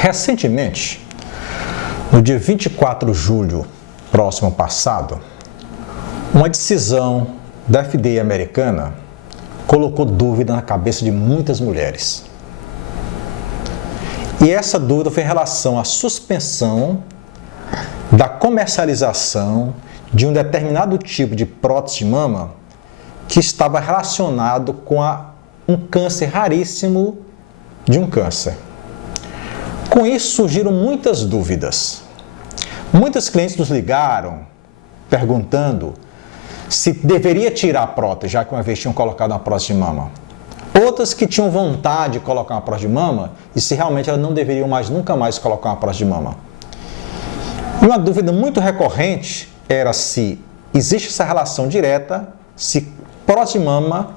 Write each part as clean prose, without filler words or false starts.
Recentemente, no dia 24 de julho próximo passado, uma decisão da FDA americana colocou dúvida na cabeça de muitas mulheres. E essa dúvida foi em relação à suspensão da comercialização de um determinado tipo de prótese de mama que estava relacionado com um câncer raríssimo de um câncer. Com isso surgiram muitas dúvidas. Muitos clientes nos ligaram perguntando se deveria tirar a prótese, já que uma vez tinham colocado uma prótese de mama. Outras que tinham vontade de colocar uma prótese de mama e se realmente elas não deveriam nunca mais colocar uma prótese de mama. E uma dúvida muito recorrente era se existe essa relação direta, se prótese de mama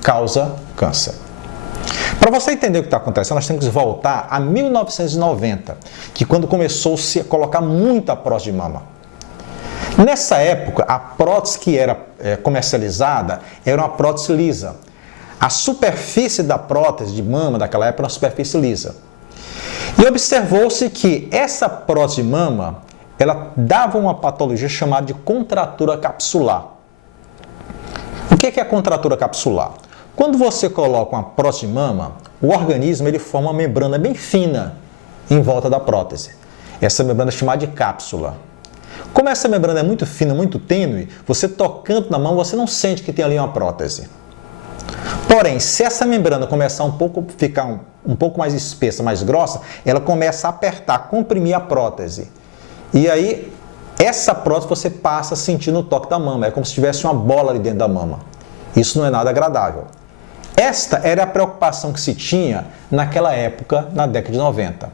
causa câncer. Para você entender o que está acontecendo, nós temos que voltar a 1990, que quando começou-se a colocar muita prótese de mama. Nessa época, a prótese que era comercializada era uma prótese lisa. A superfície da prótese de mama daquela época era uma superfície lisa. E observou-se que essa prótese de mama, ela dava uma patologia chamada de contratura capsular. O que é a contratura capsular? Quando você coloca uma prótese de mama, o organismo ele forma uma membrana bem fina em volta da prótese. Essa membrana é chamada de cápsula. Como essa membrana é muito fina, muito tênue, você tocando na mão, você não sente que tem ali uma prótese. Porém, se essa membrana começar ficar um pouco mais espessa, mais grossa, ela começa a apertar, comprimir a prótese. E aí, essa prótese você passa a sentir no toque da mama. É como se tivesse uma bola ali dentro da mama. Isso não é nada agradável. Esta era a preocupação que se tinha naquela época, na década de 90.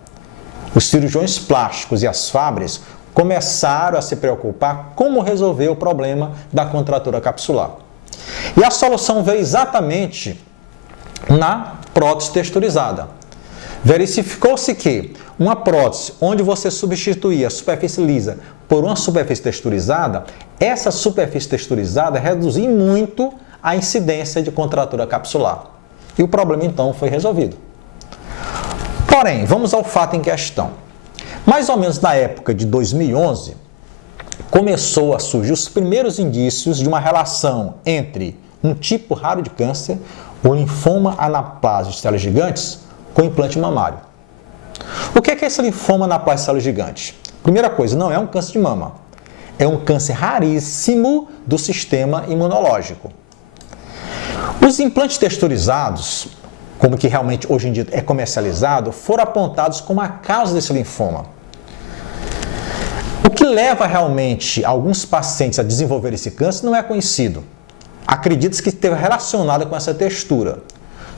Os cirurgiões plásticos e as fábricas começaram a se preocupar como resolver o problema da contratura capsular. E a solução veio exatamente na prótese texturizada. Verificou-se que uma prótese onde você substituía a superfície lisa por uma superfície texturizada, essa superfície texturizada reduzia muito a incidência de contratura capsular. E o problema então foi resolvido. Porém, vamos ao fato em questão. Mais ou menos na época de 2011, começou a surgir os primeiros indícios de uma relação entre um tipo raro de câncer, o linfoma anaplásico de células gigantes, com implante mamário. O que é esse linfoma anaplásico de células gigantes? Primeira coisa, não é um câncer de mama. É um câncer raríssimo do sistema imunológico. Os implantes texturizados, como que realmente hoje em dia é comercializado, foram apontados como a causa desse linfoma. O que leva realmente alguns pacientes a desenvolver esse câncer não é conhecido. Acredita-se que esteve relacionado com essa textura.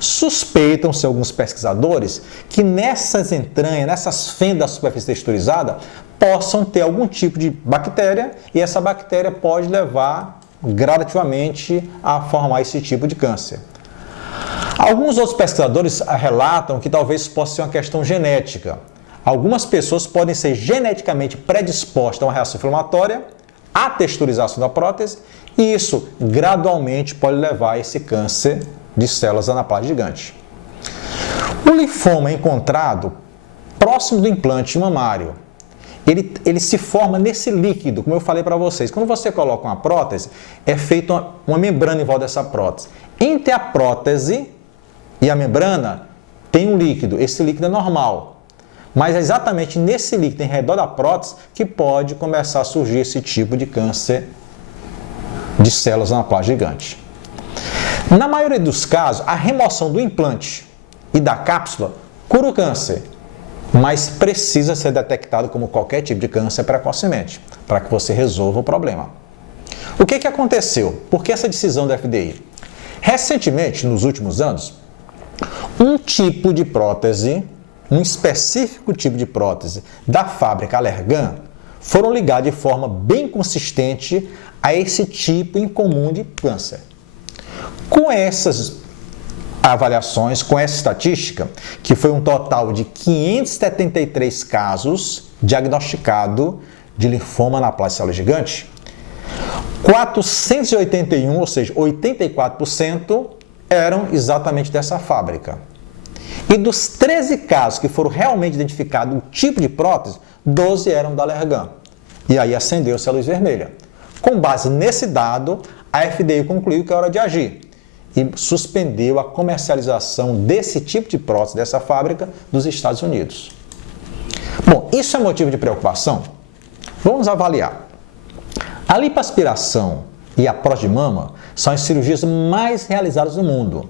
Suspeitam-se alguns pesquisadores que nessas entranhas, nessas fendas da superfície texturizada, possam ter algum tipo de bactéria e essa bactéria pode levar gradativamente a formar esse tipo de câncer. Alguns outros pesquisadores relatam que talvez possa ser uma questão genética. Algumas pessoas podem ser geneticamente predispostas a uma reação inflamatória, à texturização da prótese, e isso gradualmente pode levar a esse câncer de células anaplásicas gigantes. O linfoma encontrado próximo do implante mamário, ele se forma nesse líquido, como eu falei para vocês. Quando você coloca uma prótese, é feita uma membrana em volta dessa prótese. Entre a prótese e a membrana tem um líquido. Esse líquido é normal. Mas é exatamente nesse líquido, em redor da prótese, que pode começar a surgir esse tipo de câncer de células anaplásicas gigantes. Na maioria dos casos, a remoção do implante e da cápsula cura o câncer, mas precisa ser detectado como qualquer tipo de câncer precocemente, para que você resolva o problema. O que aconteceu? Por que essa decisão da FDA? Recentemente, nos últimos anos, um tipo de prótese, um específico tipo de prótese da fábrica Allergan, foram ligados de forma bem consistente a esse tipo incomum de câncer. Com essas avaliações, com essa estatística, que foi um total de 573 casos diagnosticados de linfoma anaplásico de célula gigante, 481, ou seja, 84%, eram exatamente dessa fábrica. E dos 13 casos que foram realmente identificados o tipo de prótese, 12 eram da Allergan. E aí acendeu-se a luz vermelha. Com base nesse dado, a FDA concluiu que é hora de agir e suspendeu a comercialização desse tipo de prótese, dessa fábrica, dos Estados Unidos. Bom, isso é motivo de preocupação? Vamos avaliar. A lipoaspiração e a prótese de mama são as cirurgias mais realizadas no mundo.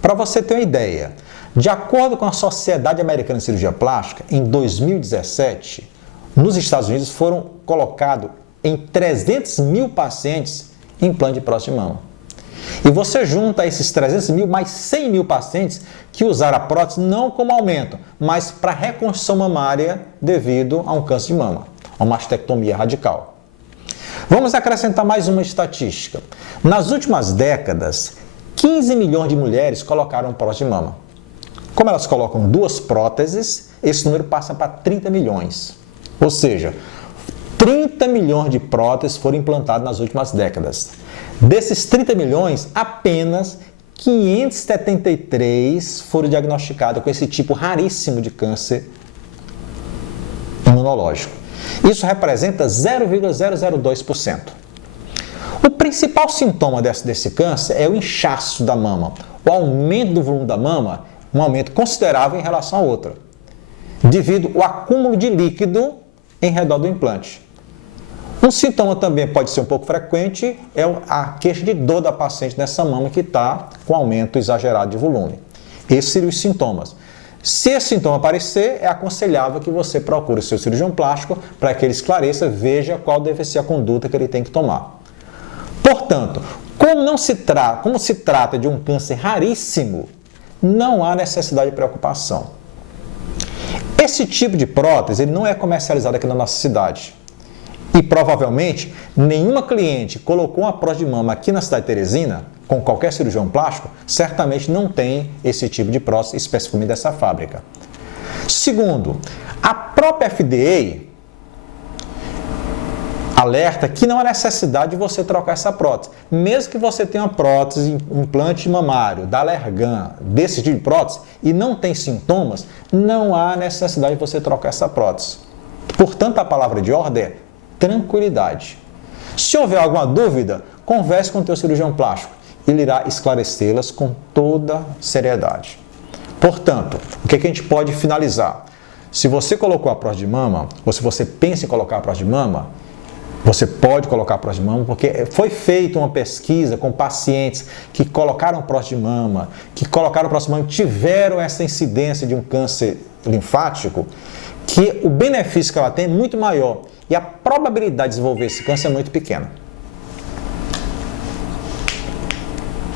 Para você ter uma ideia, de acordo com a Sociedade Americana de Cirurgia Plástica, em 2017, nos Estados Unidos foram colocados em 300 mil pacientes implante de prótese de mama. E você junta a esses 300 mil mais 100 mil pacientes que usaram a prótese não como aumento, mas para reconstrução mamária devido a um câncer de mama, uma mastectomia radical. Vamos acrescentar mais uma estatística. Nas últimas décadas, 15 milhões de mulheres colocaram prótese de mama. Como elas colocam duas próteses, esse número passa para 30 milhões. Ou seja, 30 milhões de próteses foram implantadas nas últimas décadas. Desses 30 milhões, apenas 573 foram diagnosticados com esse tipo raríssimo de câncer imunológico. Isso representa 0,002%. O principal sintoma desse câncer é o inchaço da mama, o aumento do volume da mama, um aumento considerável em relação à outra, devido ao acúmulo de líquido em redor do implante. Um sintoma também pode ser um pouco frequente, é a queixa de dor da paciente nessa mama que está com aumento exagerado de volume. Esses seriam os sintomas. Se esse sintoma aparecer, é aconselhável que você procure o seu cirurgião plástico para que ele esclareça, veja qual deve ser a conduta que ele tem que tomar. Portanto, como se trata de um câncer raríssimo, não há necessidade de preocupação. Esse tipo de prótese ele não é comercializado aqui na nossa cidade. E provavelmente nenhuma cliente colocou uma prótese de mama aqui na cidade de Teresina, com qualquer cirurgião plástico, certamente não tem esse tipo de prótese especificamente dessa fábrica. Segundo, a própria FDA alerta que não há necessidade de você trocar essa prótese. Mesmo que você tenha uma prótese, um implante mamário, da Allergan, desse tipo de prótese, e não tem sintomas, não há necessidade de você trocar essa prótese. Portanto, a palavra de ordem é tranquilidade. Se houver alguma dúvida, converse com o teu cirurgião plástico. Ele irá esclarecê-las com toda seriedade. Portanto, o que a gente pode finalizar? Se você colocou a prótese de mama, ou se você pensa em colocar a prótese de mama, você pode colocar a prótese de mama, porque foi feita uma pesquisa com pacientes que colocaram prótese de mama, que colocaram prótese de mama e tiveram essa incidência de um câncer linfático, que o benefício que ela tem é muito maior e a probabilidade de desenvolver esse câncer é muito pequena.